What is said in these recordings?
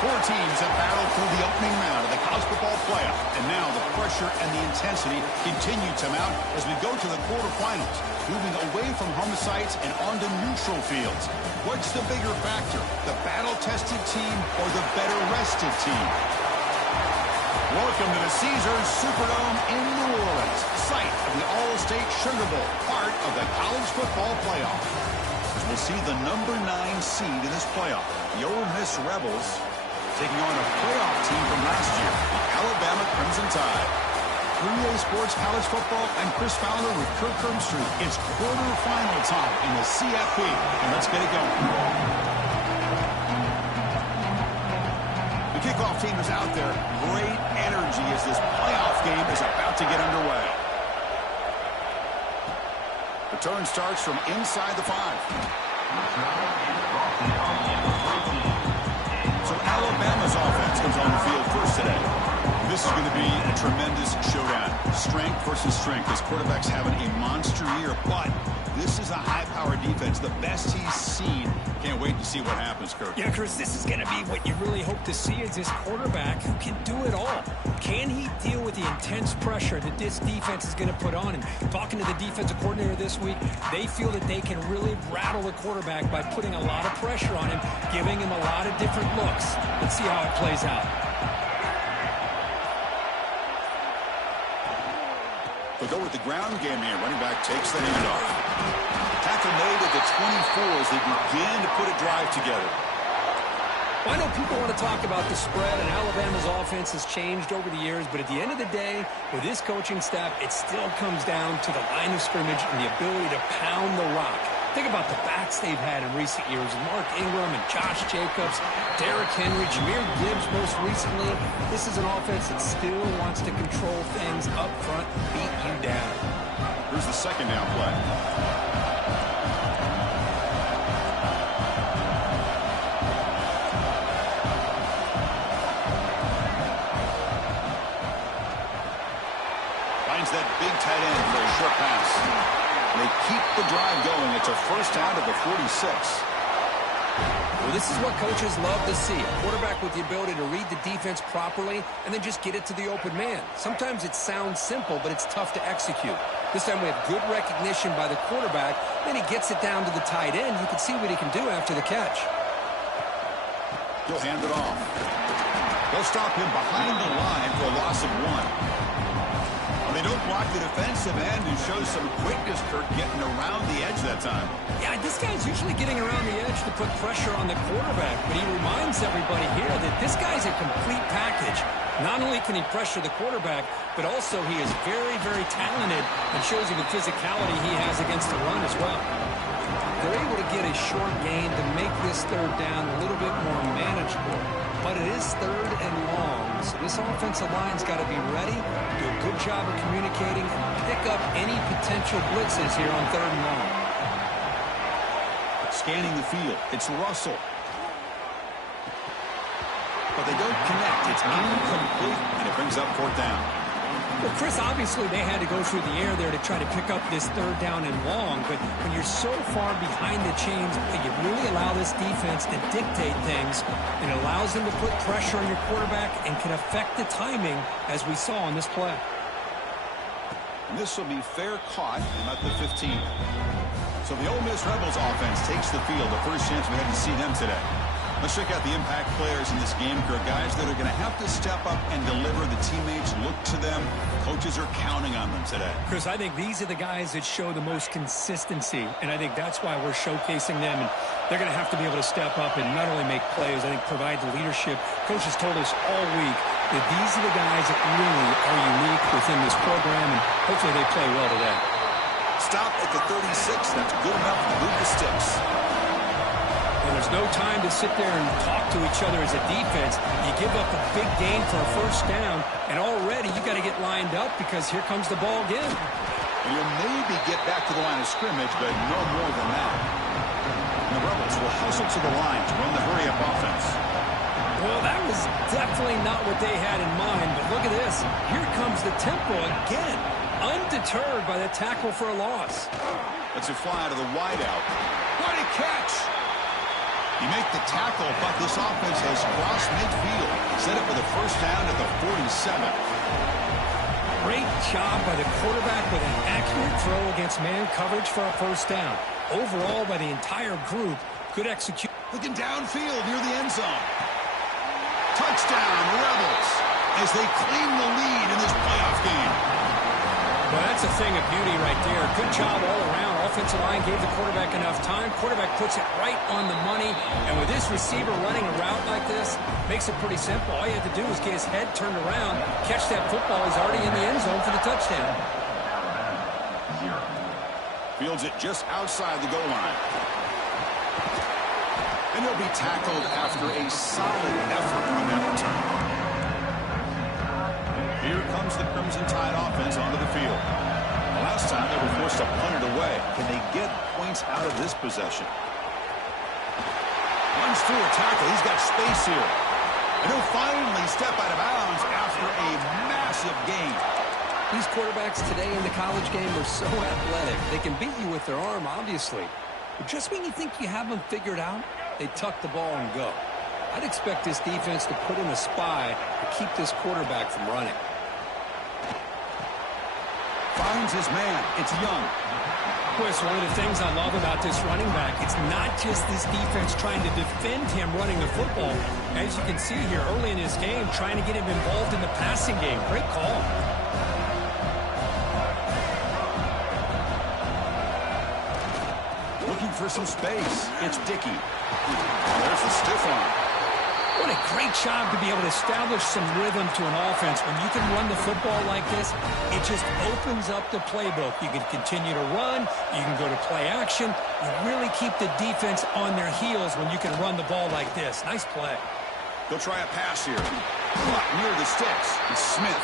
Four teams have battled through the opening round of the college football playoff, and now the pressure and the intensity continue to mount as we go to the quarterfinals, moving away from home sites and onto neutral fields. What's the bigger factor, the battle-tested team or the better-rested team? Welcome to the Caesars Superdome in New Orleans, site of the All-State Sugar Bowl, part of the college football playoff. We'll see the number 9 seed in this playoff, the Ole Miss Rebels, taking on a playoff team from last year, the Alabama Crimson Tide. 3A Sports College Football, I'm Chris Fowler with Kirk Herbstreit. It's quarterfinal time in the CFP, and let's get it going. The kickoff team is out there. Great energy as this playoff game is about to get underway. Return starts from inside the 5. So Alabama's offense comes on the field first today. This is going to be a tremendous showdown. Strength versus strength. This quarterback's having a monster year, but this is a high-powered defense, the best he's seen. Can't wait to see what happens, Kirk. Yeah, Chris, this is going to be what you really hope to see is this quarterback who can do it all. Can he deal with the intense pressure that this defense is going to put on? And talking to the defensive coordinator this week, they feel that they can really rattle the quarterback by putting a lot of pressure on him, giving him a lot of different looks. Let's see how it plays out. They'll go with the ground game here. Running back takes the handoff. Tackle made at the 24 as they begin to put a drive together. Well, I know people want to talk about the spread, and Alabama's offense has changed over the years, but at the end of the day, with this coaching staff, it still comes down to the line of scrimmage and the ability to pound the rock. Think about the backs they've had in recent years. Mark Ingram and Josh Jacobs, Derrick Henry, Jahmyr Gibbs most recently. This is an offense that still wants to control things up front and beat you down. Here's the second down play. Finds that big tight end for a short pass. They keep the drive going. It's a first down at the 46. Well, this is what coaches love to see. A quarterback with the ability to read the defense properly and then just get it to the open man. Sometimes it sounds simple, but it's tough to execute. This time we have good recognition by the quarterback. Then he gets it down to the tight end. You can see what he can do after the catch. He'll hand it off. They'll stop him behind the line for a loss of 1. They don't block the defensive end who shows some quickness, Kirk, getting around the edge that time. Yeah, this guy's usually getting around the edge to put pressure on the quarterback, but he reminds everybody here that this guy's a complete package. Not only can he pressure the quarterback, but also he is very, very talented and shows you the physicality he has against the run as well. They're able to get a short gain to make this third down a little bit more manageable. But it is third and long, so this offensive line's got to be ready, do a good job of communicating, and pick up any potential blitzes here on third and long. Scanning the field, it's Russell. But they don't connect. It's incomplete, and it brings up fourth down. Well, Chris, obviously they had to go through the air there to try to pick up this third down and long, but when you're so far behind the chains, you really allow this defense to dictate things. It allows them to put pressure on your quarterback and can affect the timing, as we saw on this play. And this will be fair caught and at the 15. So the Ole Miss Rebels offense takes the field, the first chance we had to see them today. Let's check out the impact players in this game, guys that are going to have to step up and deliver. The teammates look to them. Coaches are counting on them today. Chris, I think these are the guys that show the most consistency, and I think that's why we're showcasing them. And they're going to have to be able to step up and not only make plays, I think provide the leadership. Coaches told us all week that these are the guys that really are unique within this program, and hopefully they play well today. Stop at the 36. That's good enough to move the sticks. And there's no time to sit there and talk to each other as a defense. You give up a big gain for a first down, and already you got to get lined up because here comes the ball again. You'll maybe get back to the line of scrimmage, but no more than that. And the Rebels will hustle to the line to run the hurry-up offense. Well, that was definitely not what they had in mind, but look at this. Here comes the tempo again, undeterred by the tackle for a loss. Let's it fly out of the wideout. What a catch! You make the tackle, but this offense has crossed midfield. Set it for the first down at the 47. Great job by the quarterback with an accurate throw against man coverage for a first down. Overall, by the entire group, good execution. Looking downfield near the end zone. Touchdown, Rebels, as they claim the lead in this playoff game. Well, that's a thing of beauty right there. Good job all around. Offensive line gave the quarterback enough time. Quarterback puts it right on the money. And with this receiver running a route like this, makes it pretty simple. All you have to do is get his head turned around, catch that football. He's already in the end zone for the touchdown. Fields it just outside the goal line. And he'll be tackled after a solid effort on that return. Here comes the Crimson Tide offense onto the field. Last time they were forced to punt it away. Can they get points out of this possession? Runs through a tackle. He's got space here. And he'll finally step out of bounds after a massive gain. These quarterbacks today in the college game are so athletic. They can beat you with their arm, obviously. But just when you think you have them figured out, they tuck the ball and go. I'd expect this defense to put in a spy to keep this quarterback from running. Finds his man. It's Young. Chris, one of the things I love about this running back, it's not just this defense trying to defend him running the football. As you can see here early in his game, trying to get him involved in the passing game. Great call. Looking for some space. It's Dickey. There's the stiff arm. What a great job to be able to establish some rhythm to an offense. When you can run the football like this, it just opens up the playbook. You can continue to run. You can go to play action. You really keep the defense on their heels when you can run the ball like this. Nice play. They'll try a pass here. Caught near the sticks. It's Smith.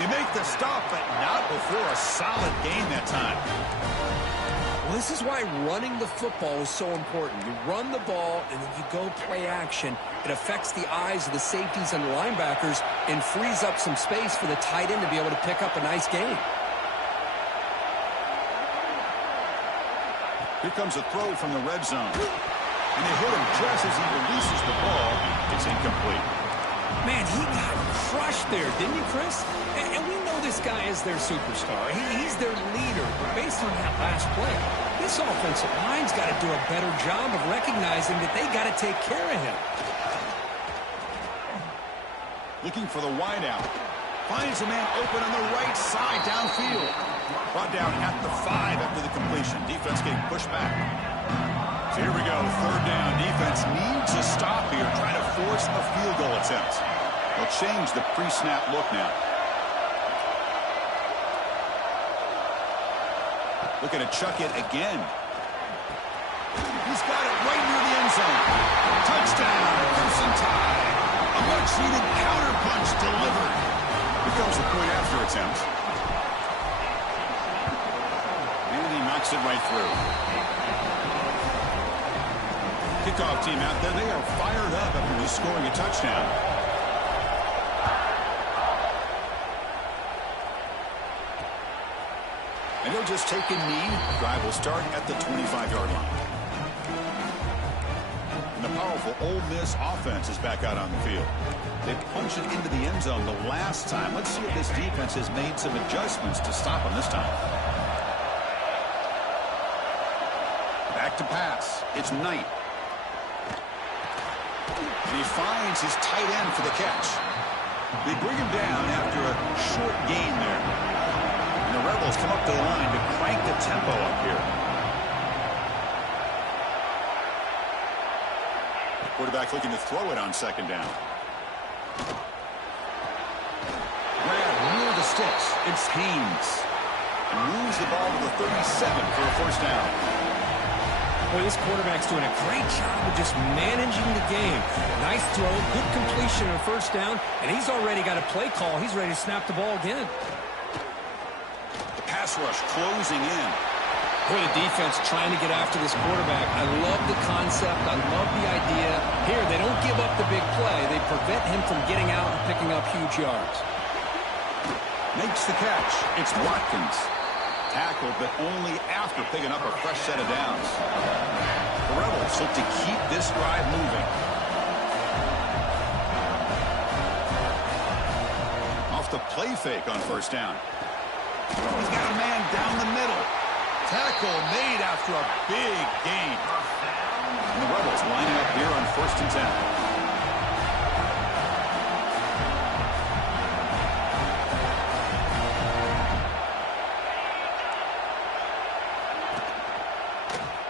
They make the stop, but not before a solid gain that time. Well, this is why running the football is so important. You run the ball, and then you go play action. It affects the eyes of the safeties and the linebackers and frees up some space for the tight end to be able to pick up a nice gain. Here comes a throw from the red zone. And they hit him just as he releases the ball. It's incomplete. Man, he got crushed there, didn't he, Chris? And we know this guy is their superstar. He's their leader. But based on that last play, this offensive line's got to do a better job of recognizing that they got to take care of him. Looking for the wideout. Finds a man open on the right side downfield. Brought down at the 5 after the completion. Defense getting pushed back. So here we go, third down. Defense needs a stop here, trying to force a field goal attempt. They'll change the pre-snap look now. Looking to chuck it again. He's got it right near the end zone. Touchdown, Crimson Tide. A much-needed counterpunch delivered. Here comes the point after attempt. And he knocks it right through. Kickoff team out there, they are fired up after just scoring a touchdown. And they'll just take a knee. The drive will start at the 25-yard line. And the powerful Ole Miss offense is back out on the field. They punched it into the end zone the last time. Let's see if this defense has made some adjustments to stop them this time. Back to pass. It's Knight. And he finds his tight end for the catch. They bring him down after a short gain there. And the Rebels come up to the line to crank the tempo up here. Quarterback looking to throw it on second down. Grab near the sticks. It's Haynes. And moves the ball to the 37 for a first down. Boy, this quarterback's doing a great job of just managing the game. Nice throw, good completion on first down, and he's already got a play call. He's ready to snap the ball again. The pass rush closing in. Boy, the defense trying to get after this quarterback. I love the concept. I love the idea. Here, they don't give up the big play. They prevent him from getting out and picking up huge yards. Makes the catch. It's Watkins. Tackled, but only after picking up a fresh set of downs. The Rebels Chiefs look to keep this drive moving. Off the play fake on first down. He's got a man down the middle. Tackle made after a big gain. And the Rebels lining up here on 1st and 10.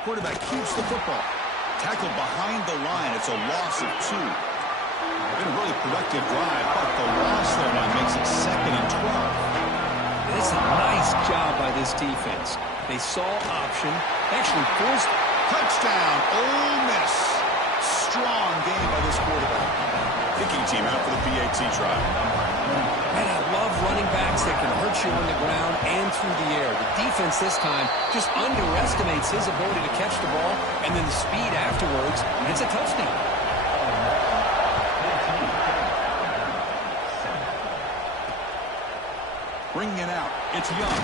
Quarterback keeps the football. Tackled behind the line. It's a loss of 2. Been a really productive drive, but the loss there now makes it 2nd and 12. This is a nice job by this defense. They saw option, actually forced. Touchdown, Ole Miss. Strong game by this quarterback. Kicking team out for the PAT try. Man, I love running backs that can hurt you on the ground and through the air. The defense this time just underestimates his ability to catch the ball, and then the speed afterwards, and it's a touchdown. Bringing it out, it's Young.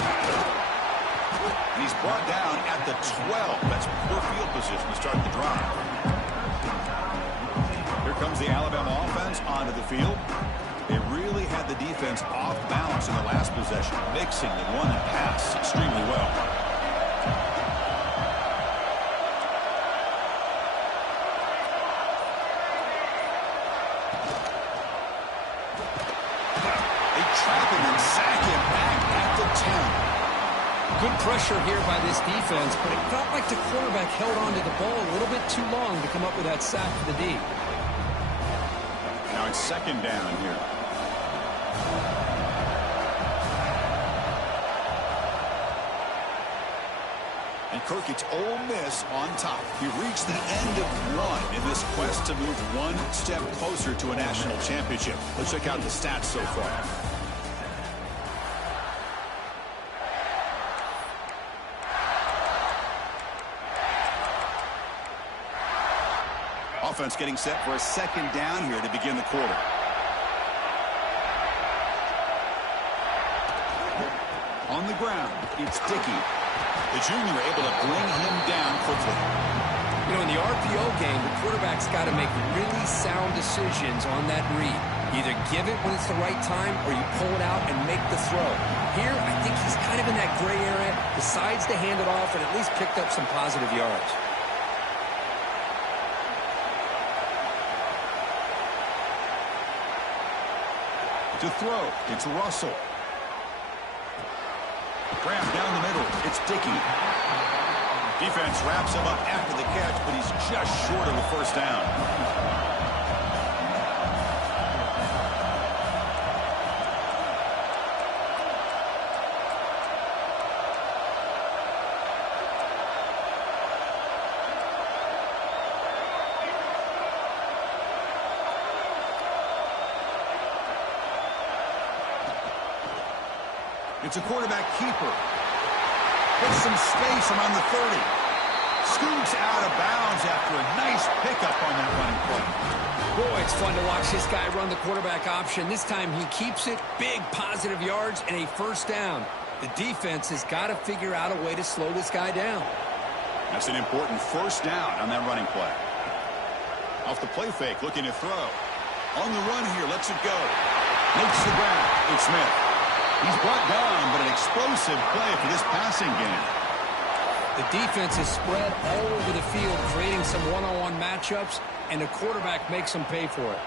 And he's brought down at the 12. That's poor field position to start the drive. Here comes the Alabama offense onto the field. They really had the defense off balance in the last possession, mixing the run and pass extremely well. They trap him and sack him back at the 10. Good pressure here by this defense, but it felt like the quarterback held onto the ball a little bit too long to come up with that sack for the D. Now it's 2nd down here. And Kirk, it's Ole Miss on top. He reached the end of 1 in this quest to move 1 step closer to a national championship. Let's check out the stats so far. Offense getting set for a 2nd down here to begin the quarter. On the ground, it's Dickey. The junior able to bring him down quickly. You know, in the RPO game, the quarterback's got to make really sound decisions on that read. Either give it when it's the right time or you pull it out and make the throw. Here, I think he's kind of in that gray area, decides to hand it off and at least picked up some positive yards. To throw, it's Russell. Crammed down the middle, it's Dickey. Defense wraps him up after the catch, but he's just short of a 1st down. It's a quarterback keeper. Gets some space around the 30. Scoots out of bounds after a nice pickup on that running play. Boy, it's fun to watch this guy run the quarterback option. This time he keeps it, big positive yards, and a 1st down. The defense has got to figure out a way to slow this guy down. That's an important 1st down on that running play. Off the play fake, looking to throw. On the run here, lets it go. Makes the ground. It's Smith. He's brought down, but an explosive play for this passing game. The defense is spread all over the field, creating some one-on-one matchups, and the quarterback makes them pay for it.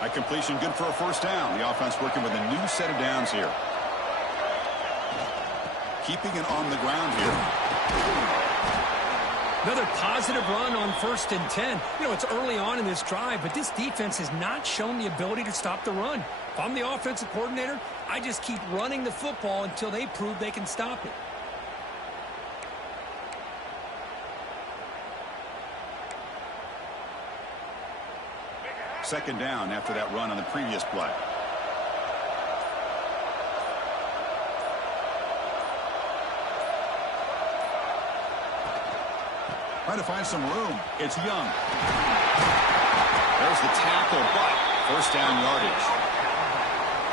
A completion good for a 1st down. The offense working with a new set of downs here. Keeping it on the ground here. Another positive run on 1st and 10. You know, it's early on in this drive, but this defense has not shown the ability to stop the run. If I'm the offensive coordinator, I just keep running the football until they prove they can stop it. Second down after that run on the previous play. Trying to find some room. It's Young. There's the tackle, but 1st down yardage.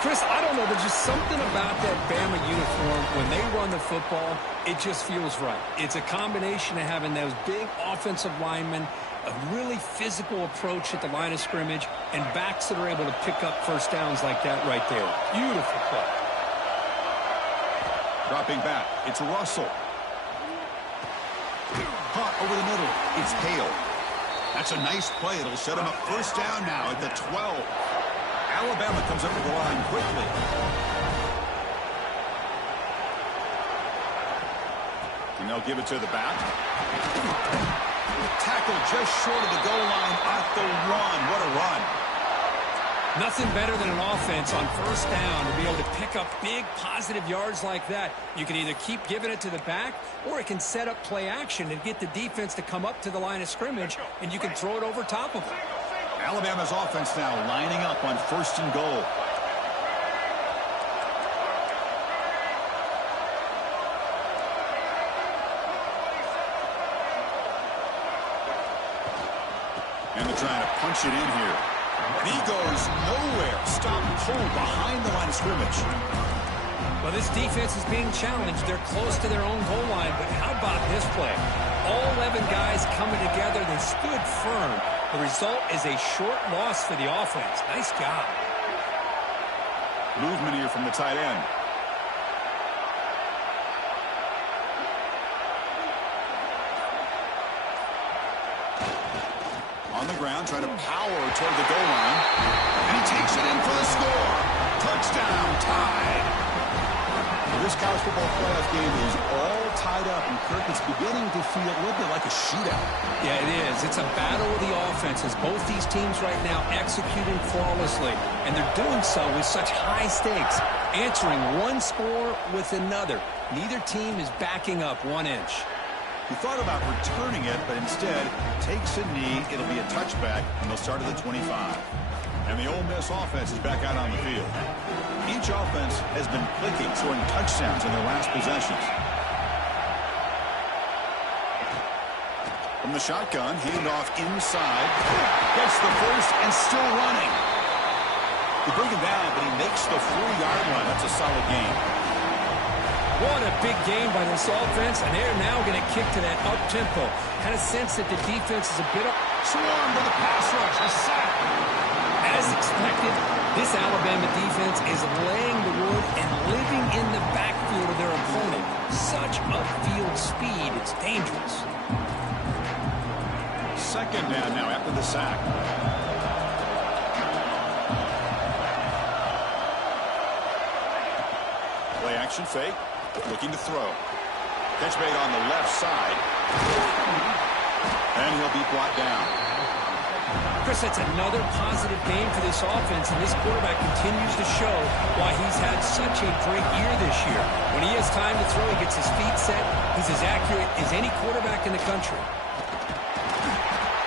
Chris, I don't know. There's just something about that Bama uniform. When they run the football, it just feels right. It's a combination of having those big offensive linemen, a really physical approach at the line of scrimmage, and backs that are able to pick up first downs like that right there. Beautiful play. Dropping back, it's Russell. Hot over the middle, it's Hale. That's a nice play. It'll set him up first down now at the 12. Alabama comes up with the line quickly. And they'll give it to the back. Tackle just short of the goal line at the 1. What a run. Nothing better than an offense on first down to be able to pick up big positive yards like that. You can either keep giving it to the back, or it can set up play action and get the defense to come up to the line of scrimmage, and you can throw it over top of them. Alabama's offense now lining up on first and goal. And they're trying to punch it in here. And he goes nowhere. Stop and pull behind the line of scrimmage. Well, this defense is being challenged. They're close to their own goal line, but how about this play? All 11 guys coming together. They stood firm. The result is a short loss for the offense. Nice job. Movement here from the tight end. On the ground, trying to power toward the goal line. And he takes it in for the score. Touchdown, tied. This college football playoff game is all tied up, and Kirk, it's beginning to feel a little bit like a shootout. Yeah, it is. It's a battle of the offenses. Both these teams right now executing flawlessly, and they're doing so with such high stakes, answering one score with another. Neither team is backing up 1 inch. He thought about returning it, but instead takes a knee. It'll be a touchback, and they'll start at the 25. And the Ole Miss offense is back out on the field. Each offense has been clicking, scoring touchdowns in their last possessions. From the shotgun, handoff inside. Gets the first and still running. They bring him down, but he makes the 4-yard line. That's a solid gain. What a big game by this offense, and they're now going to kick to that up-tempo. Kind of sense that the defense is a bit up. Swarm to the pass rush, a sack. As expected, this Alabama defense is laying the wood and living in the backfield of their opponent. Such upfield speed, it's dangerous. Second down now after the sack. Play action fake. Looking to throw. Catch made on the left side. And he'll be brought down. Chris, that's another positive game for this offense, and this quarterback continues to show why he's had such a great year this year. When he has time to throw, he gets his feet set. He's as accurate as any quarterback in the country.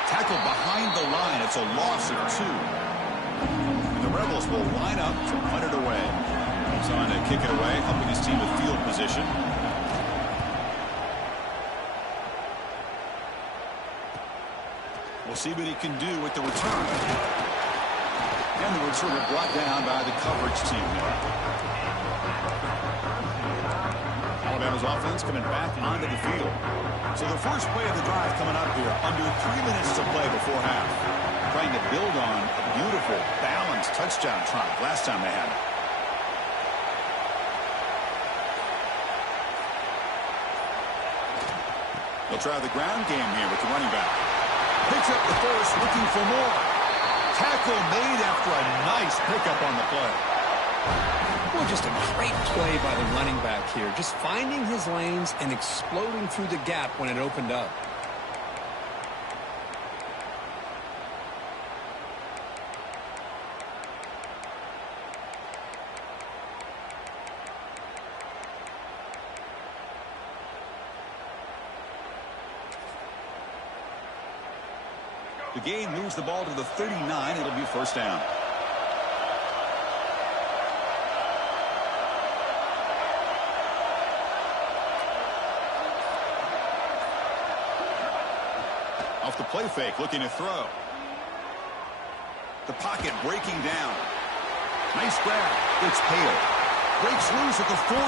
Tackled behind the line. It's a loss of 2. And the Rebels will line up to punt it away. He's on to kick it away, helping his team with field position. We'll see what he can do with the return. And the returner brought down by the coverage team. Alabama's offense coming back onto the field. So the first play of the drive coming up here, under 3 minutes to play before half. Trying to build on a beautiful, balanced touchdown drive last time they had it. They'll try the ground game here with the running back. Picks up the first, looking for more. Tackle made after a nice pickup on the play. Well, just a great play by the running back here. Just finding his lanes and exploding through the gap when it opened up. The game moves the ball to the 39. It'll be first down. Off the play fake, looking to throw. The pocket breaking down. Nice grab. It's Hale. Breaks loose at the 40.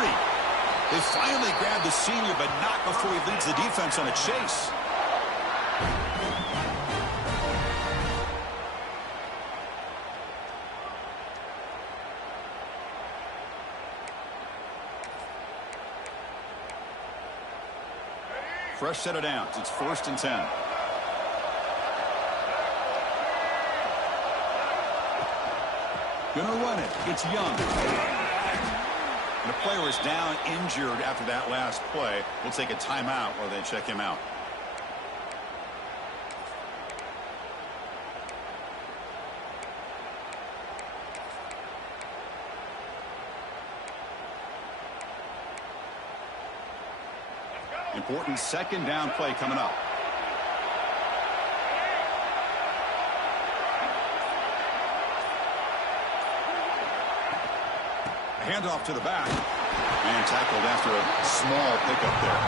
They finally grab the senior, but not before he leads the defense on a chase. Fresh set of downs. It's 1st and 10. Gonna run it. It's Young. The player is down injured after that last play. We'll take a timeout while they check him out. Important 2nd down play coming up. Handoff to the back. And tackled after a small pickup there.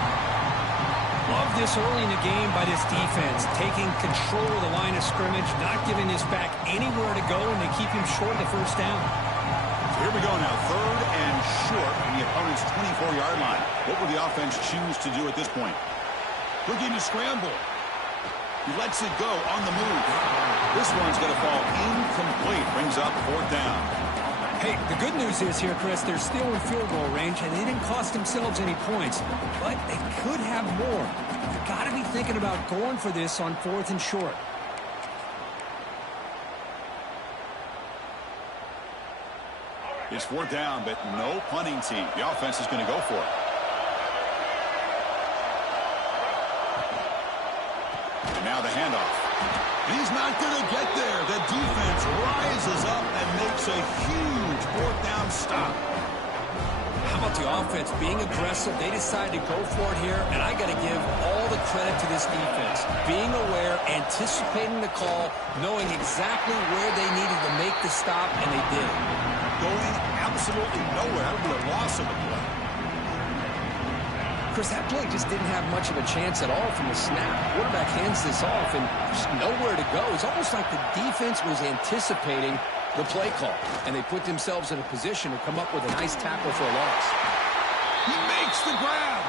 Love this early in the game by this defense. Taking control of the line of scrimmage, not giving this back anywhere to go, and they keep him short of the 1st down. So here we go now. 3rd and short from the opponent's 24-yard line. What will the offense choose to do at this point? Looking to scramble. He lets it go on the move. This one's going to fall incomplete. Brings up 4th down. Hey, the good news is here, Chris, they're still in field goal range, and they didn't cost themselves any points. But they could have more. You've got to be thinking about going for this on 4th and short. It's 4th down, but no punting team. The offense is going to go for it. And now the handoff. He's not going to get there. The defense rises up and makes a huge 4th down stop. How about the offense being aggressive? They decided to go for it here, and I got to give all the credit to this defense. Being aware, anticipating the call, knowing exactly where they needed to make the stop, and they did. Going absolutely nowhere. That would be a loss of the play. Chris, that play just didn't have much of a chance at all from the snap. Quarterback hands this off and just nowhere to go. It's almost like the defense was anticipating the play call, and they put themselves in a position to come up with a nice tackle for a loss. He makes the grab.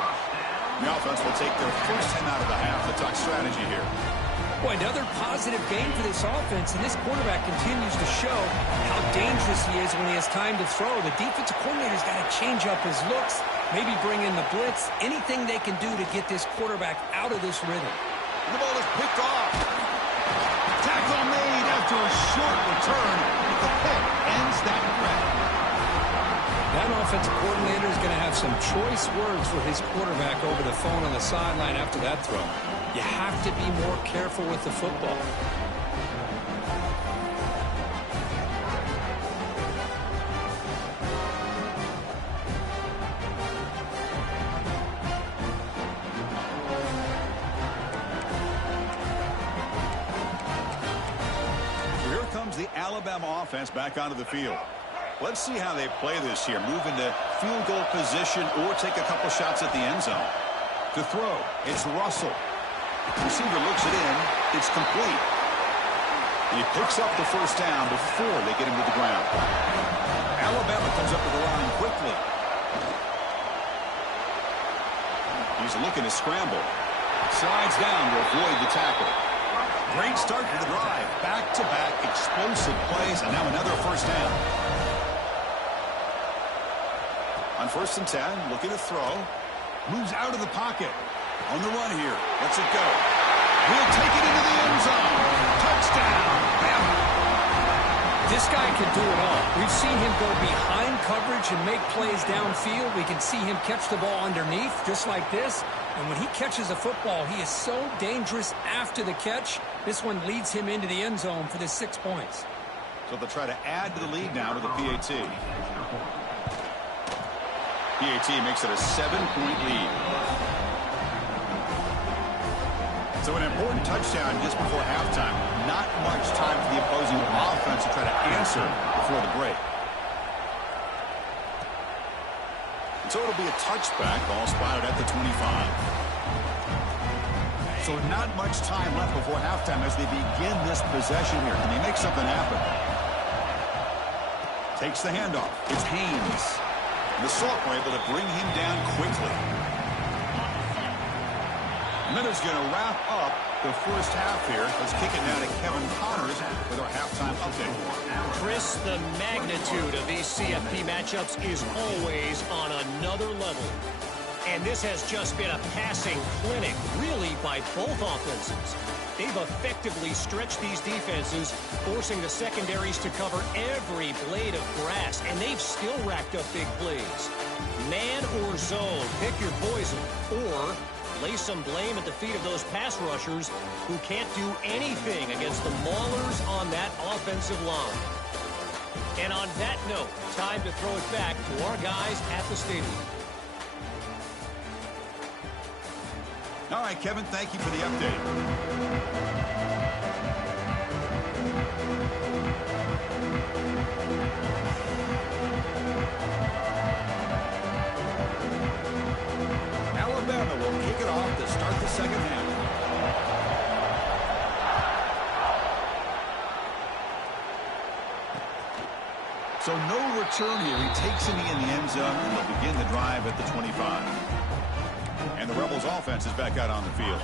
The offense will take their 1st out of the half. The tuck strategy here. Boy, another positive game for this offense, and this quarterback continues to show how dangerous he is when he has time to throw. The defensive coordinator's got to change up his looks, maybe bring in the blitz, anything they can do to get this quarterback out of this rhythm. And the ball is picked off. Tackle made after a short return, but the pick ends that threat. That offensive coordinator is going to have some choice words for his quarterback over the phone on the sideline after that throw. You have to be more careful with the football. So here comes the Alabama offense back onto the field. Let's see how they play this here. Move into field goal position or take a couple shots at the end zone. To throw, it's Russell. Receiver looks it in. It's complete. He picks up the 1st down before they get him to the ground. Alabama comes up with the line quickly. He's looking to scramble. Slides down to avoid the tackle. Great start to the drive. Back-to-back explosive plays, and now another 1st down. On 1st and 10, looking to throw. Moves out of the pocket. On the run here. Lets it go. He'll take it into the end zone. Touchdown. Bama. This guy can do it all. We've seen him go behind coverage and make plays downfield. We can see him catch the ball underneath just like this. And when he catches a football, he is so dangerous after the catch. This one leads him into the end zone for the 6 points. So they'll try to add to the lead now with the PAT. PAT makes it a 7-point lead. So an important touchdown just before halftime. Not much time for the opposing offense to try to answer before the break. And so it'll be a touchback. Ball spotted at the 25. So not much time left before halftime as they begin this possession here. Can they make something happen? Takes the handoff. It's Haynes. And the Salt were able to bring him down quickly. Minute's going to wrap up the first half here. Let's kick it now to Kevin Connors with our halftime update. Chris, the magnitude of these CFP matchups is always on another level. And this has just been a passing clinic, really, by both offenses. They've effectively stretched these defenses, forcing the secondaries to cover every blade of grass, and they've still racked up big plays. Man or zone, pick your poison, or lay some blame at the feet of those pass rushers who can't do anything against the maulers on that offensive line. And on that note, time to throw it back to our guys at the stadium. All right, Kevin, thank you for the update. Alabama will kick it off to start the second half. So no return here. He takes it in the end zone, and they'll begin the drive at the 25. And the Rebels offense is back out on the field.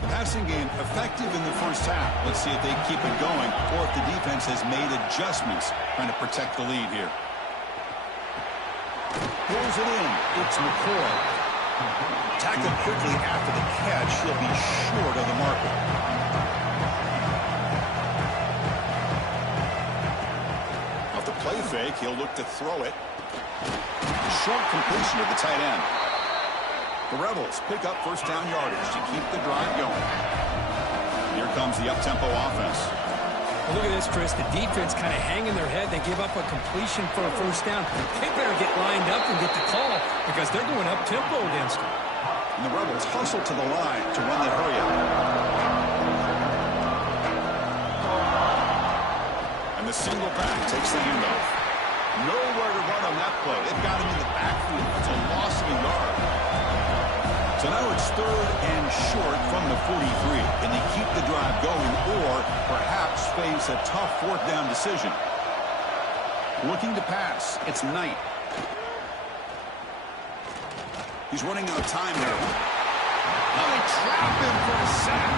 The passing game effective in the first half. Let's see if they keep it going or if the defense has made adjustments trying to protect the lead here. Pulls it in. It's McCoy. Tackled quickly after the catch. He'll be short of the marker. Off the play fake, he'll look to throw it. Short completion of the tight end. The Rebels pick up first down yardage to keep the drive going. Here comes the up-tempo offense. Well, look at this, Chris. The defense kind of hanging their head. They give up a completion for a first down. They better get lined up and get the call because they're going up-tempo against them. And the Rebels hustle to the line to run the hurry up. And the single back takes the handoff. Nowhere to run on that play. They've got him in the backfield. It's a loss of a yard. So now it's third and short from the 43. Can they keep the drive going or perhaps face a tough fourth down decision? Looking to pass. It's Knight. He's running out of time there. Now they trap him for a sack.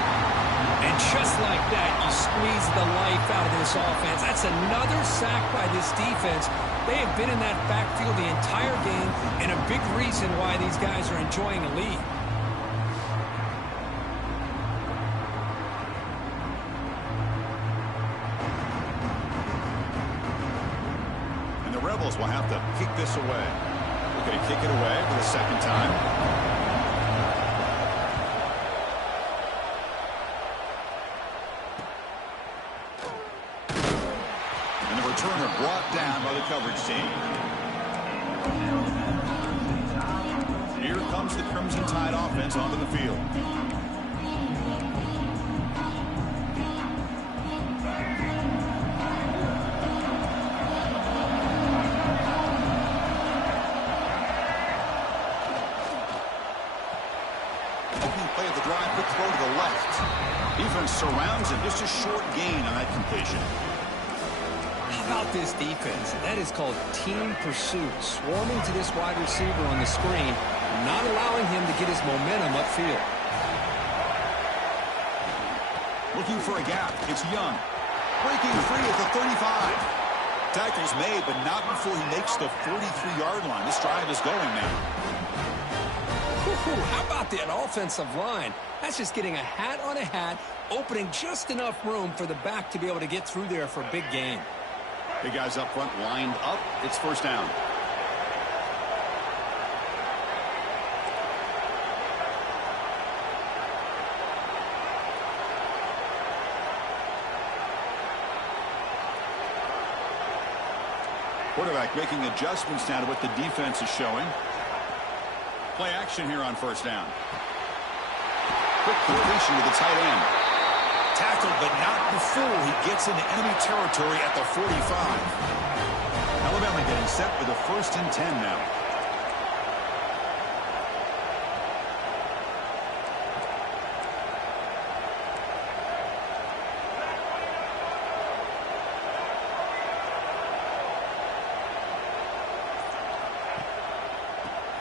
And just like that, you squeeze the life out of this offense. That's another sack by this defense. They have been in that backfield the entire game, and a big reason why these guys are enjoying a lead. And the Rebels will have to kick this away. They're going to kick it away for the second time. Returner brought down by the coverage team. Here comes the Crimson Tide offense onto the field. Opening play of the drive, quick throw to the left. Defense surrounds him, just a short gain on that completion. How about this defense? That is called team pursuit. Swarming to this wide receiver on the screen, not allowing him to get his momentum upfield. Looking for a gap. It's Young. Breaking free at the 35. Tackle's made, but not before he makes the 43-yard line. This drive is going now. How about that offensive line? That's just getting a hat on a hat, opening just enough room for the back to be able to get through there for a big gain. Big guys up front lined up. It's first down. Quarterback making adjustments now to what the defense is showing. Play action here on first down. Quick completion to the tight end. Tackled, but not before he gets into enemy territory at the 45. Alabama getting set for the 1st and 10 now.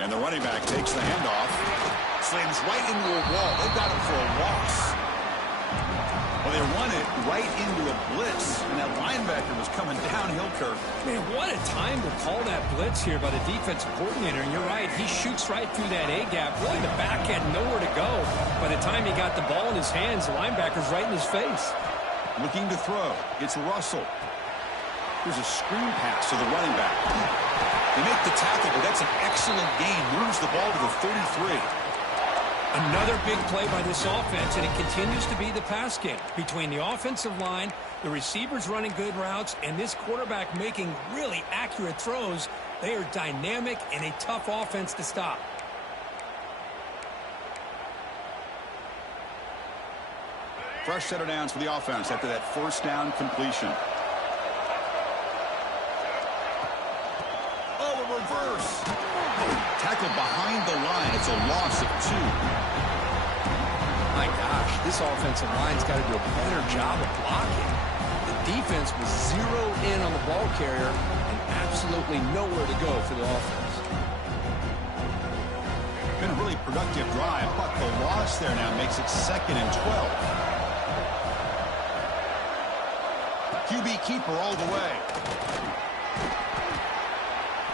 And the running back takes the handoff. Slams right into a wall. They've got him for a loss. Well, they run it right into a blitz, and that linebacker was coming downhill, Kirk. Man, what a time to call that blitz here by the defensive coordinator. And you're right, he shoots right through that A-gap. Really, the back had nowhere to go. By the time he got the ball in his hands, the linebacker's right in his face. Looking to throw. It's Russell. Here's a screen pass to the running back. They make the tackle, but that's an excellent gain. Moves the ball to the 33. Another big play by this offense, and it continues to be the pass game. Between the offensive line, the receivers running good routes, and this quarterback making really accurate throws, they are dynamic and a tough offense to stop. Fresh set of downs for the offense after that first down completion. Oh, a reverse. Tackled behind the line. It's a loss of 2. My gosh, this offensive line's got to do a better job of blocking. The defense was zeroed in on the ball carrier and absolutely nowhere to go for the offense. Been a really productive drive, but the loss there now makes it 2nd and 12. QB keeper all the way.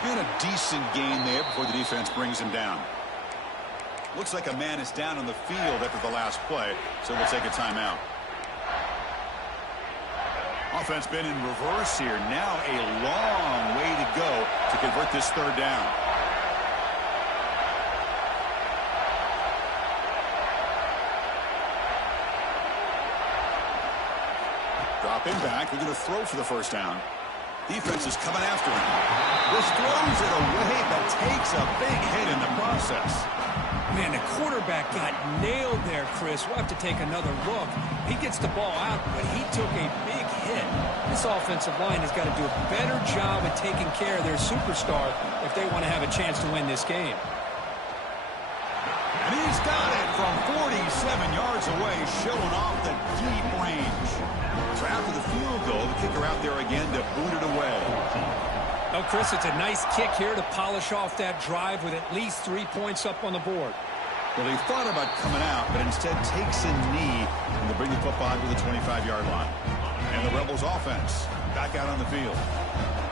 And a decent gain there before the defense brings him down. Looks like a man is down on the field after the last play, so we'll take a timeout. Offense been in reverse here. Now a long way to go to convert this 3rd down. Dropping back. They're going to throw for the 1st down. Defense is coming after him. This throws it away, but takes a big hit in the process. Man, the quarterback got nailed there, Chris. We'll have to take another look. He gets the ball out, but he took a big hit. This offensive line has got to do a better job at taking care of their superstar if they want to have a chance to win this game. And he's got it from 47 yards away, showing off the deep range. So after the field goal, the kicker out there again to boot it away. Oh, Chris, it's a nice kick here to polish off that drive with at least 3 points up on the board. Well, he thought about coming out, but instead takes a knee and they bring the football to the 25-yard line. And the Rebels offense back out on the field.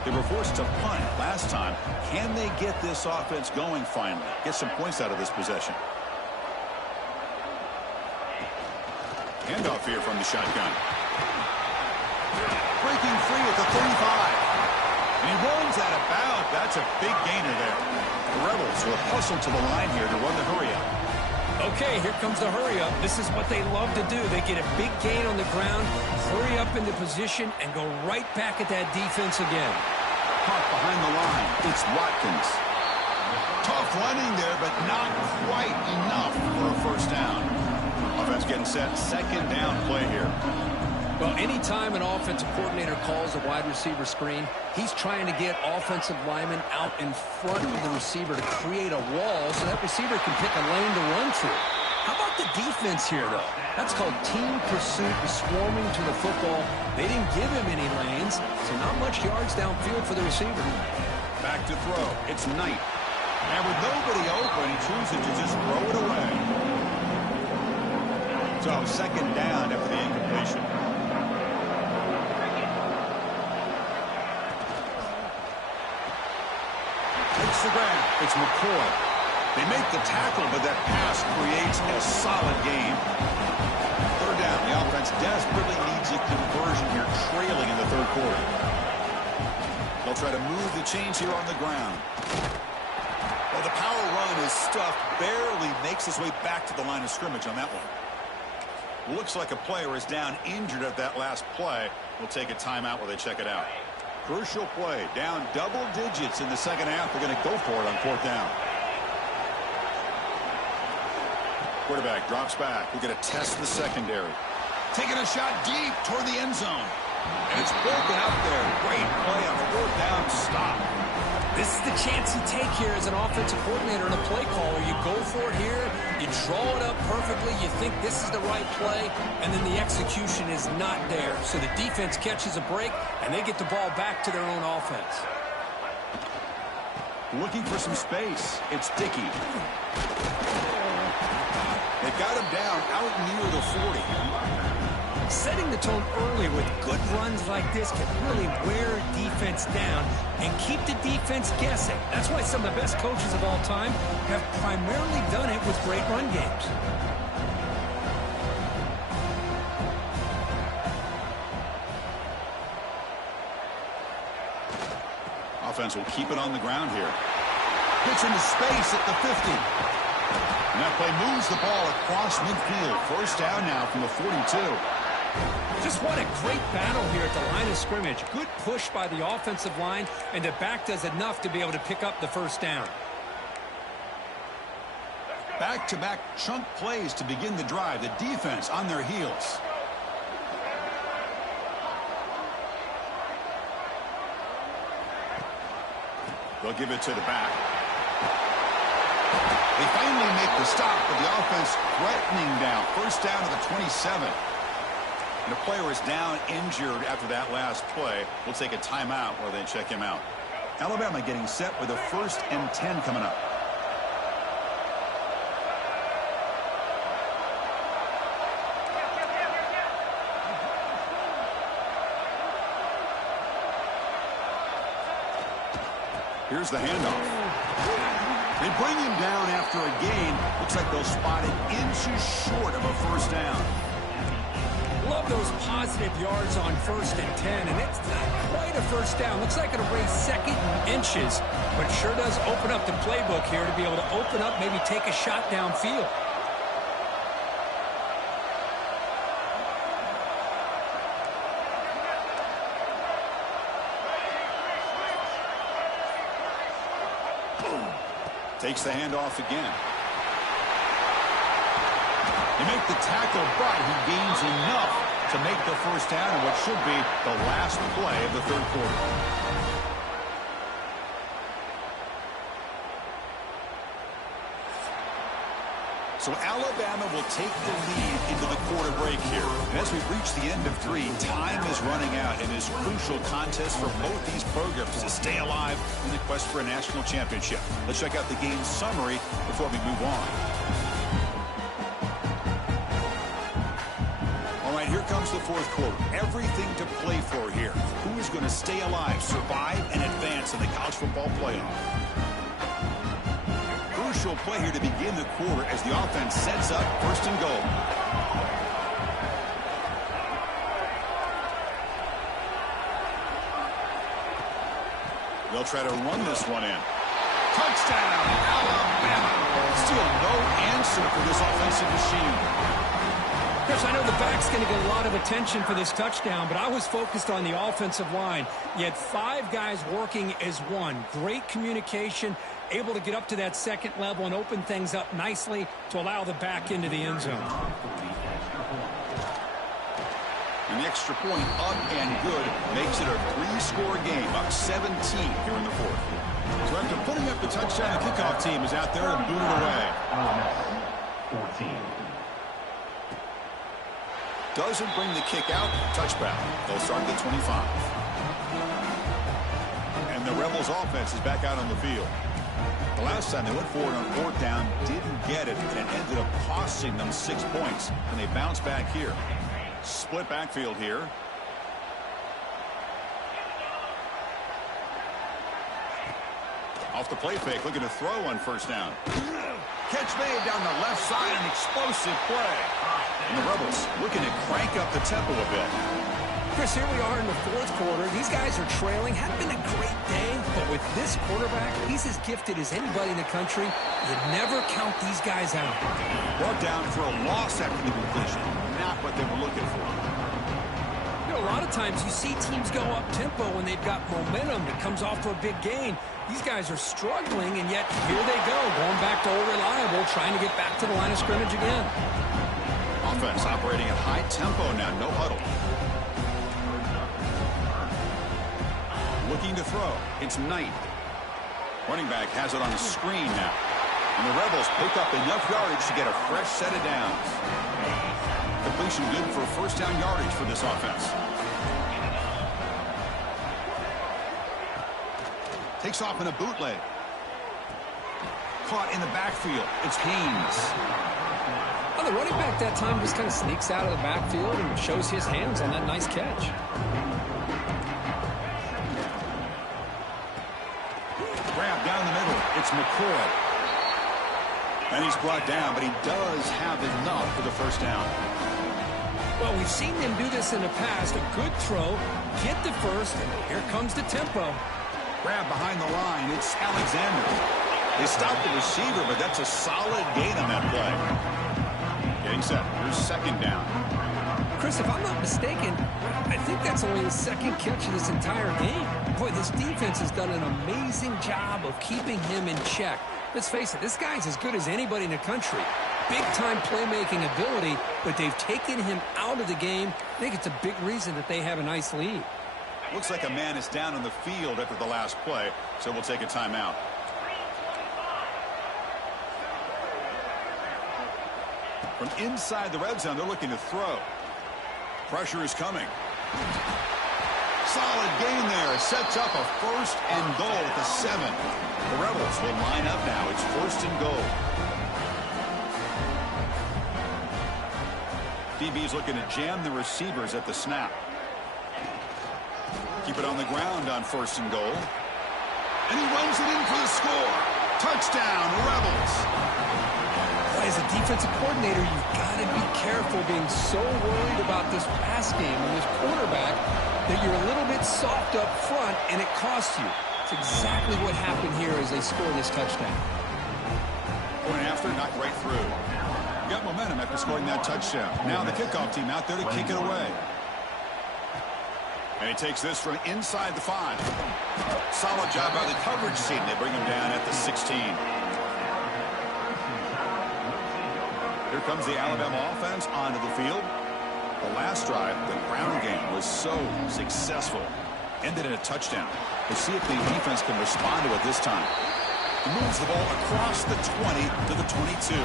They were forced to punt last time. Can they get this offense going finally? Get some points out of this possession. Handoff here from the shotgun. Breaking free at the 35. And he runs out of bounds. That's a big gainer there. The Rebels will hustle to the line here to run the hurry-up. Okay, here comes the hurry-up. This is what they love to do. They get a big gain on the ground, hurry up into position, and go right back at that defense again. Caught behind the line. It's Watkins. Tough running there, but not quite enough for a 1st down. Offense getting set. 2nd down play here. Well, anytime an offensive coordinator calls a wide receiver screen, he's trying to get offensive linemen out in front of the receiver to create a wall so that receiver can pick a lane to run to. How about the defense here, though? That's called team pursuit and swarming to the football. They didn't give him any lanes, so not much yards downfield for the receiver. Back to throw. It's Knight. And with nobody open, he chooses to just throw it away. So 2nd down after the incompletion. Takes the grab. It's McCoy. They make the tackle, but that pass creates a solid gain. 3rd down. The offense desperately needs a conversion here, trailing in the 3rd quarter. They'll try to move the chains here on the ground. Well, the power run is stuffed. Barely makes his way back to the line of scrimmage on that one. Looks like a player is down injured at that last play. We'll take a timeout while they check it out. Crucial play. Down double digits in the 2nd half. They're going to go for it on 4th down. Quarterback drops back. We're going to test the secondary. Taking a shot deep toward the end zone. And it's broken up there. Great play on a 4th down stop. This is the chance you take here as an offensive coordinator and a play caller. You go for it here, you draw it up perfectly, you think this is the right play, and then the execution is not there. So the defense catches a break, and they get the ball back to their own offense. Looking for some space. It's Dickey. They got him down out near the 40. Setting the tone early with good runs like this can really wear defense down and keep the defense guessing. That's why some of the best coaches of all time have primarily done it with great run games. Offense will keep it on the ground here. Gets into space at the 50. And that play moves the ball across midfield. First down now from the 42. Just what a great battle here at the line of scrimmage. Good push by the offensive line, and the back does enough to be able to pick up the first down. Back-to-back chunk plays to begin the drive. The defense on their heels. They'll give it to the back. They finally make the stop, but the offense threatening down. First down to the 27. And the player is down injured after that last play. We'll take a timeout while they check him out. Alabama getting set with a 1st and 10 coming up. Here's the handoff. They bring him down after a gain. Looks like they'll spot it inches short of a first down. Love those positive yards on 1st and 10, and it's not quite a first down. Looks like it'll raise 2nd and inches, but sure does open up the playbook here to be able to open up, maybe take a shot downfield. Takes the handoff again. They make the tackle, but he gains enough to make the first down in what should be the last play of the 3rd quarter. So Alabama will take the lead into the quarter break here. And as we reach the end of 3, time is running out in this crucial contest for both these programs to stay alive in the quest for a national championship. Let's check out the game summary before we move on. All right, here comes the 4th quarter. Everything to play for here. Who is going to stay alive, survive, and advance in the college football playoff? Crucial play here to begin the quarter as the offense sets up 1st and goal. They'll try to run this one in. Touchdown, Alabama. Still no answer for this offensive machine. Chris, I know the back's going to get a lot of attention for this touchdown, but I was focused on the offensive line. You had 5 guys working as one. Great communication, able to get up to that 2nd level and open things up nicely to allow the back into the end zone. An extra point up and good makes it a 3-score game, up 17 here in the 4th. So after putting up the touchdown, the kickoff team is out there and boot it away. 14. Doesn't bring the kick out. Touchback. They'll start the 25. And the Rebels offense is back out on the field. The last time they went forward on 4th down, didn't get it, and it ended up costing them 6 points. And they bounce back here. Split backfield here. Off the play fake, looking to throw on 1st down. Catch made down the left side, an explosive play. And the Rebels looking to crank up the tempo a bit. Chris, here we are in the 4th quarter. These guys are trailing. Hadn't been a great day, but with this quarterback, he's as gifted as anybody in the country. You never count these guys out. Brought down for a loss after the completion. Not what they were looking for. You know, a lot of times you see teams go up-tempo when they've got momentum that comes off for a big gain. These guys are struggling, and yet here they go, going back to old reliable, trying to get back to the line of scrimmage again. Offense operating at high tempo now, no huddle. Looking to throw. It's Knight. Running back has it on the screen now. And the Rebels pick up enough yardage to get a fresh set of downs. Completion good for 1st down yardage for this offense. Takes off in a bootleg. caught in the backfield. It's Haynes. Well, the running back that time just kind of sneaks out of the backfield and shows his hands on that nice catch. Grab down the middle. It's McCoy. And he's brought down, but he does have enough for the first down. Well, we've seen them do this in the past. A good throw, get the first, and here comes the tempo. Grab behind the line. It's Alexander. They stopped the receiver, but that's a solid gain on that play. Getting set. Here's second down. Chris, if I'm not mistaken, I think that's only his second catch of this entire game. Boy, this defense has done an amazing job of keeping him in check. Let's face it, this guy's as good as anybody in the country. Big-time playmaking ability, but they've taken him out of the game. I think it's a big reason that they have a nice lead. Looks like a man is down on the field after the last play, so we'll take a timeout. From inside the red zone, they're looking to throw. Pressure is coming. Solid gain there. It sets up a first and goal at the 7. The Rebels will line up now. It's first and goal. DB's looking to jam the receivers at the snap. Keep it on the ground on first and goal. And he runs it in for the score. Touchdown, Rebels. As a defensive coordinator, you've got to be careful being so worried about this pass game and this quarterback that you're a little bit soft up front and it costs you. It's exactly what happened here as they score this touchdown. Point after, not right through. Got momentum after scoring that touchdown. Now the kickoff team out there to kick it away. And he takes this from inside the 5. Solid job by the coverage team. They bring him down at the 16. Here comes the Alabama offense onto the field. The last drive, the ground game, was so successful. Ended in a touchdown. Let's see if the defense can respond to it this time. He moves the ball across the 20 to the 22.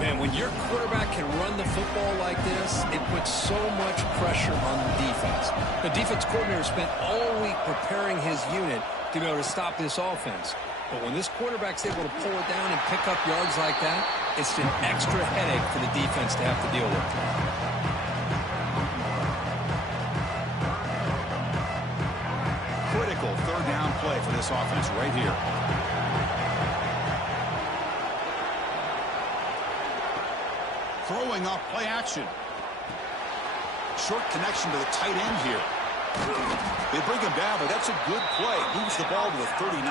Man, when your quarterback can run the football like this, it puts so much pressure on the defense. The defense coordinator spent all week preparing his unit to be able to stop this offense. But when this quarterback's able to pull it down and pick up yards like that, it's an extra headache for the defense to have to deal with. Critical third down play for this offense right here. Throwing off play action. Short connection to the tight end here. They bring him down, but that's a good play. Moves the ball to the 39.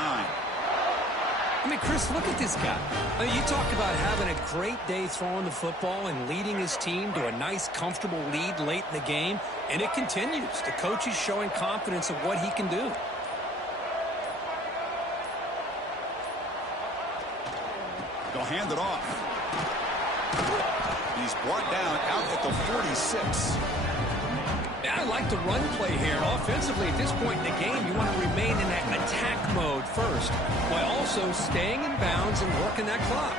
I mean, Chris, look at this guy. I mean, you talk about having a great day throwing the football and leading his team to a nice, comfortable lead late in the game, and it continues. The coach is showing confidence of what he can do. They'll hand it off. He's brought down out at the 46. I like the run play here. And offensively, at this point in the game, you want to remain in that attack mode first, while also staying in bounds and working that clock.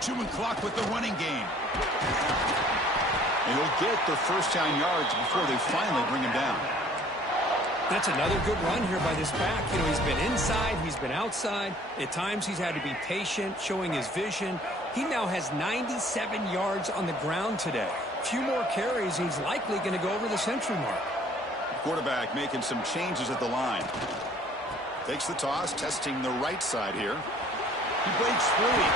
Chewing clock with the running game. And he'll get the first down yards before they finally bring him down. That's another good run here by this back. You know, he's been inside, he's been outside. At times, he's had to be patient, showing his vision. He now has 97 yards on the ground today. A few more carries, he's likely going to go over the century mark. Quarterback making some changes at the line. Takes the toss, testing the right side here. He breaks free.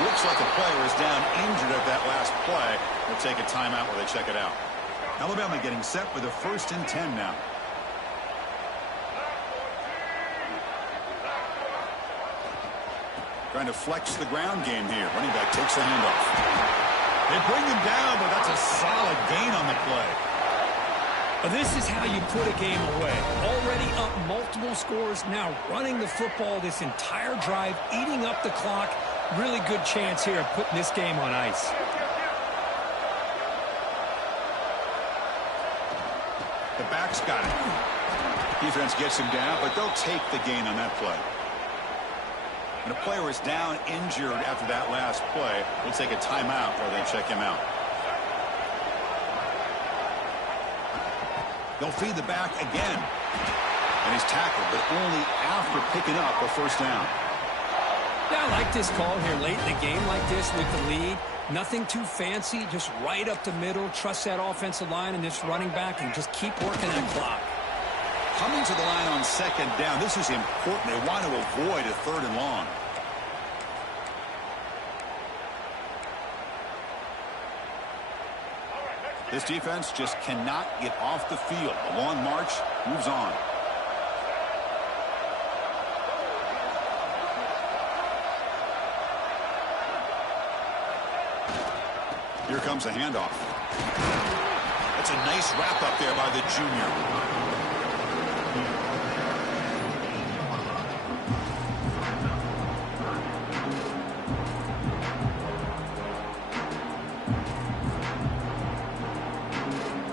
Looks like a player is down injured at that last play. They'll take a timeout while they check it out. Alabama getting set with a 1st and 10 now. Trying to flex the ground game here. Running back takes the handoff. They bring him down, but that's a solid gain on the play. This is how you put a game away. Already up multiple scores, now running the football this entire drive, eating up the clock. Really good chance here of putting this game on ice. The back's got it. Defense gets him down, but they'll take the gain on that play. When a player is down injured after that last play, we'll take a timeout while they check him out. He'll feed the back again. And he's tackled, but only after picking up a first down. Yeah, I like this call here late in the game like this with the lead. Nothing too fancy, just right up the middle. Trust that offensive line and this running back and just keep working that clock. Coming to the line on second down, this is important. They want to avoid a third and long. This defense just cannot get off the field. A long march moves on. Here comes the handoff. That's a nice wrap up there by the junior.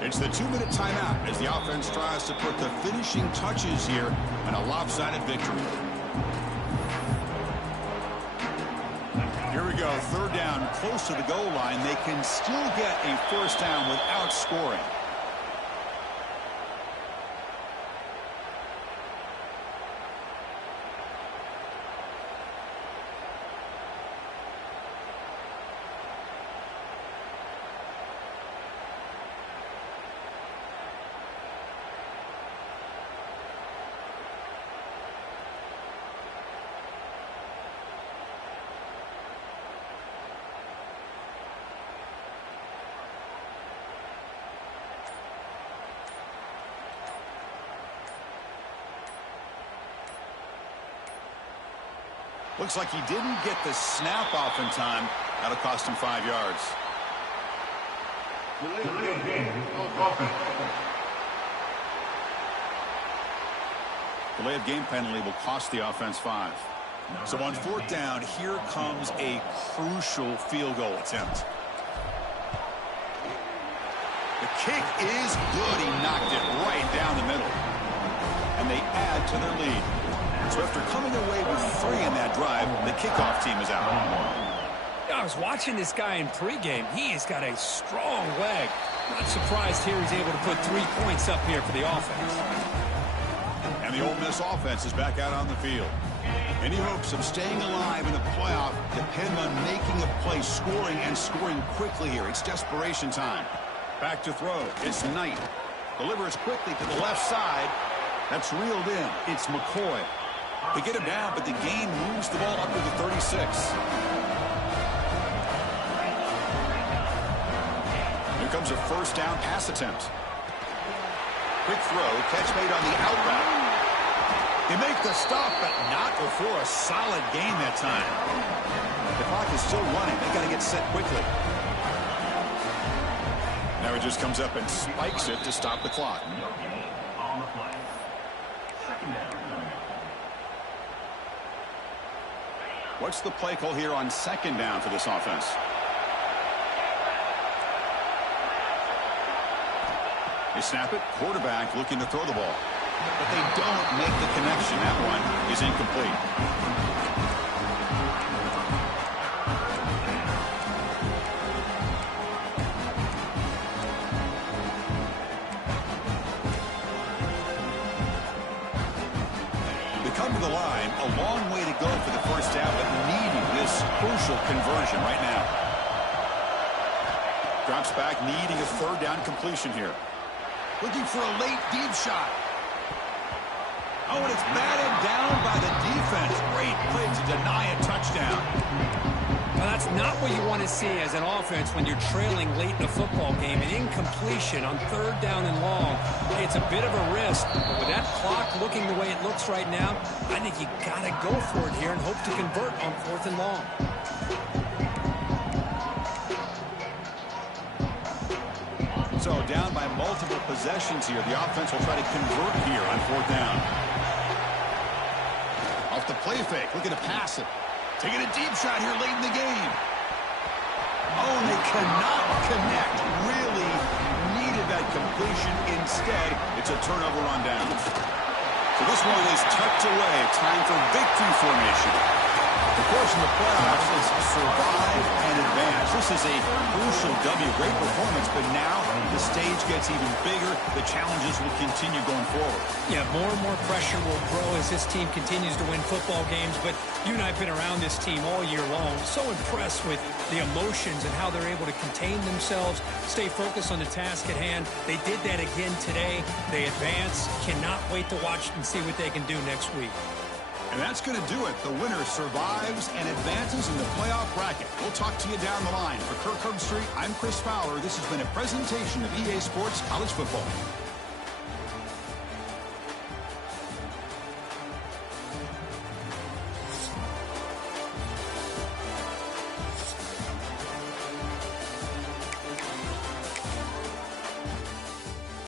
It's the 2-minute timeout as the offense tries to put the finishing touches here in a lopsided victory. Here we go, third down, close to the goal line. They can still get a first down without scoring. Looks like he didn't get the snap off in time. That'll cost him 5 yards. Delay of game penalty will cost the offense 5. So on fourth down, here comes a crucial field goal attempt. The kick is good. He knocked it right down the middle. And they add to their lead. So after coming away with 3 in that drive, the kickoff team is out. I was watching this guy in pregame. He has got a strong leg. Not surprised here he's able to put 3 points up here for the offense. And the Ole Miss offense is back out on the field. Any hopes of staying alive in the playoff depend on making a play, scoring, and scoring quickly here. It's desperation time. Back to throw. It's Knight. Delivers quickly to the left side. That's reeled in. It's McCoy. They get him down, but the gain moves the ball up to the 36. Here comes a first down pass attempt. Quick throw, catch made on the out route. They make the stop, but not before a solid gain that time. The clock is still running. They got to get set quickly. Now he just comes up and spikes it to stop the clock. What's the play call here on second down for this offense? They snap it. Quarterback looking to throw the ball. But they don't make the connection. That one is incomplete. They come to the line. A long way to go for the first down, but needing this crucial conversion right now. Drops back, needing a third down completion here. Looking for a late deep shot. Oh, and it's batted down by the defense. Great play to deny a touchdown. Well, that's not what you want to see as an offense when you're trailing late in a football game. An incompletion on third down and long. Hey, it's a bit of a risk, but with that clock looking the way it looks right now, I think you got to go for it here and hope to convert on fourth and long. So down by multiple possessions here. The offense will try to convert here on fourth down. Off the play fake, looking to pass it. Taking a deep shot here late in the game. Oh, and they cannot connect. Really needed that completion. Instead, it's a turnover on downs. So this one is tucked away. Time for victory formation. The course in the playoffs is survive and advance. This This is a crucial W. Great performance, but now the stage gets even bigger. The challenges will continue going forward. Yeah, more and more pressure will grow as this team continues to win football games. But you and I have been around this team all year long. So impressed with the emotions and how they're able to contain themselves, stay focused on the task at hand. They did that again today. They advance. Cannot wait to watch and see what they can do next week. And that's going to do it. The winner survives and advances in the playoff bracket. We'll talk to you down the line. For Kirk Herbstreit, I'm Chris Fowler. This has been a presentation of EA Sports College Football.